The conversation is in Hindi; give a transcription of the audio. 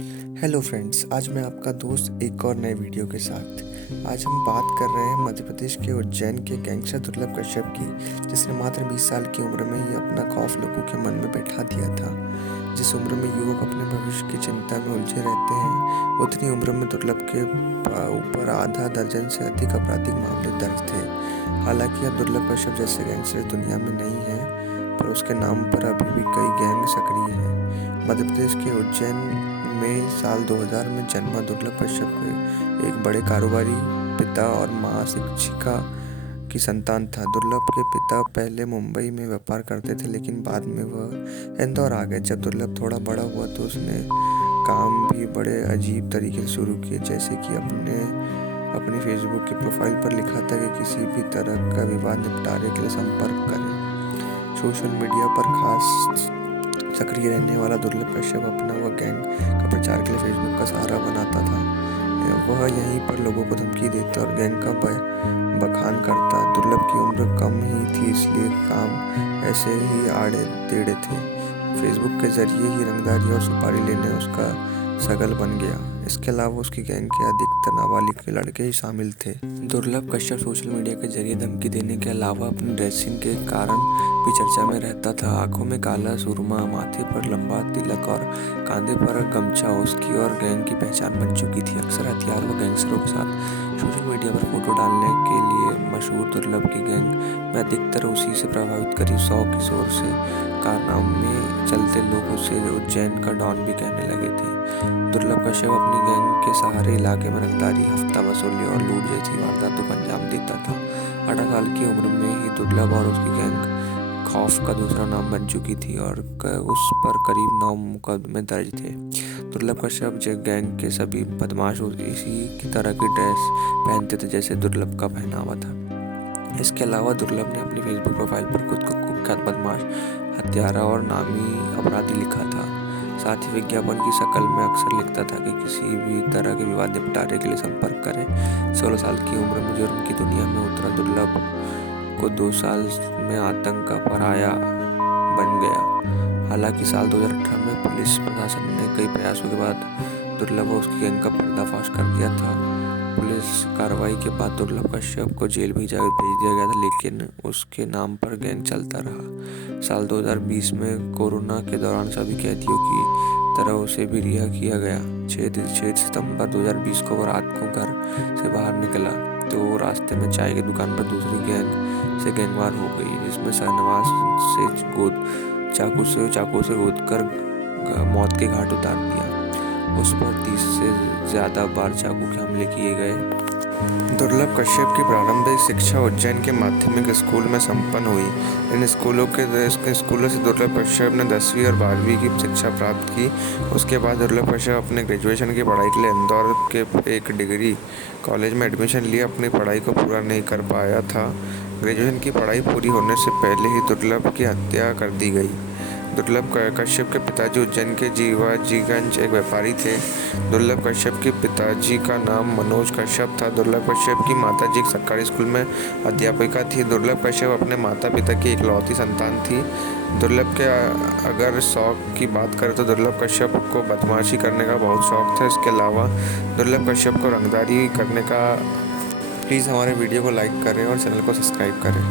हेलो फ्रेंड्स, आज मैं आपका दोस्त एक और नए वीडियो के साथ। आज हम बात कर रहे हैं मध्य प्रदेश के उज्जैन के गैंगस्टर दुर्लभ कश्यप की, जिसने मात्र 20 साल की उम्र में ही अपना खौफ लोगों के मन में बैठा दिया था। जिस उम्र में युवक अपने भविष्य की चिंता में उलझे रहते हैं, उतनी उम्र में दुर्लभ के ऊपर आधा दर्जन से अधिक आपराधिक मामले दर्ज थे। हालांकि अब दुर्लभ कश्यप जैसे गैंगस्टर दुनिया में नहीं है, पर उसके नाम पर अभी भी कई गैंग सक्रिय हैं। मध्य प्रदेश के उज्जैन में साल 2000 में जन्मा दुर्लभ कश्यप एक बड़े कारोबारी पिता और मां शिक्षिका की संतान था। दुर्लभ के पिता पहले मुंबई में व्यापार करते थे, लेकिन बाद में वह इंदौर आ गए। जब दुर्लभ थोड़ा बड़ा हुआ तो उसने काम भी बड़े अजीब तरीके से शुरू किए, जैसे कि अपनी फेसबुक की प्रोफाइल पर लिखा था कि किसी भी तरह का विवाद निपटारे के लिए संपर्क करें। सोशल मीडिया पर खास सक्रिय रहने वाला दुर्लभ कश्यप अपना वह गैंग का प्रचार के लिए फेसबुक का सहारा बनाता था। वह यहीं पर लोगों को धमकी देता और गैंग का बखान करता। दुर्लभ की उम्र कम ही थी, इसलिए काम ऐसे ही आड़े टेढ़े थे। फेसबुक के जरिए ही रंगदारी और सुपारी लेने उसका सगल बन गया। इसके अलावा उसकी गैंग के अधिकतर नाबालिग के लड़के ही शामिल थे। दुर्लभ कश्यप सोशल मीडिया के जरिए धमकी देने के अलावा अपनी ड्रेसिंग के कारण भी चर्चा में रहता था। आंखों में काला सुरमा, माथे पर लंबा तिलक और कंधे पर गमछा उसकी और गैंग की पहचान बन चुकी थी। अक्सर हथियार व गैंगस्टरों के साथ सोशल मीडिया पर फोटो डालने के लिए मशहूर दुर्लभ की गैंग में अधिकतर उसी से प्रभावित करीब 100 किशोर से कारनामे चलते लोग उसे उज्जैन का डॉन भी कहने लगे थे। दुर्लभ कश्यप अपनी गैंग के सहारे इलाके में रंगदारी, हफ्ता वसूली और लूट जैसी वारदातों को अंजाम देता था। 18 साल की उम्र में ही दुर्लभ और उसकी गैंग खौफ का दूसरा नाम बन चुकी थी और उस पर करीब 9 मुकदमे दर्ज थे। दुर्लभ कश्यप गैंग के सभी बदमाश इसी की तरह की ड्रेस पहनते थे जैसे दुर्लभ का पहनावा था। इसके अलावा दुर्लभ ने अपनी फेसबुक प्रोफाइल पर खुद को कुख्यात बदमाश, हत्यारा और नामी अपराधी लिखा था। साथ ही विज्ञापन की शक्ल में अक्सर लिखता था कि किसी भी तरह के विवाद निपटारे के लिए संपर्क करें। 16 साल की उम्र में जुर्म की दुनिया में उतरा दुर्लभ को 2 साल में आतंक का पराया बन गया। हालांकि साल 2018 में पुलिस प्रशासन ने कई प्रयासों के बाद दुर्लभ और उसकी गैंग का पर्दाफाश कर दिया था। पुलिस कार्रवाई के बाद दुर्लभ कश्यप को जेल भेज दिया गया था, लेकिन उसके नाम पर गैंग चलता रहा। साल 2020 में कोरोना के दौरान सभी कैदियों की तरह उसे भी रिहा किया गया। 6 सितंबर 2020 को वो रात को घर से बाहर निकला तो रास्ते में चाय की दुकान पर दूसरी गैंग से गैंगवार हो गई, जिसमें शाहनवाज से चाकू से गोदकर मौत के घाट उतार दिया। उस पर 30 से ज्यादा बार चाकू के हमले किए गए। दुर्लभ कश्यप की प्रारंभिक शिक्षा उज्जैन के माध्यमिक स्कूल में संपन्न हुई। इन स्कूलों से दुर्लभ कश्यप ने 10वीं और 12वीं की शिक्षा प्राप्त की। उसके बाद दुर्लभ कश्यप अपने ग्रेजुएशन की पढ़ाई के लिए इंदौर के एक डिग्री कॉलेज में एडमिशन लिया। अपनी पढ़ाई को पूरा नहीं कर पाया था। ग्रेजुएशन की पढ़ाई पूरी होने से पहले ही दुर्लभ की हत्या कर दी गई। दुर्लभ कश्यप के पिताजी उज्जैन के जीवाजीगंज एक व्यापारी थे। दुर्लभ कश्यप के पिताजी का नाम मनोज कश्यप था। दुर्लभ कश्यप की माताजी एक सरकारी स्कूल में अध्यापिका थी। दुर्लभ कश्यप अपने माता पिता की इकलौती संतान थी। दुर्लभ के अगर शौक की बात करें तो दुर्लभ कश्यप को बदमाशी करने का बहुत शौक था। इसके अलावा दुर्लभ कश्यप को रंगदारी करने का। प्लीज़ हमारे वीडियो को लाइक करें और चैनल को सब्सक्राइब करें।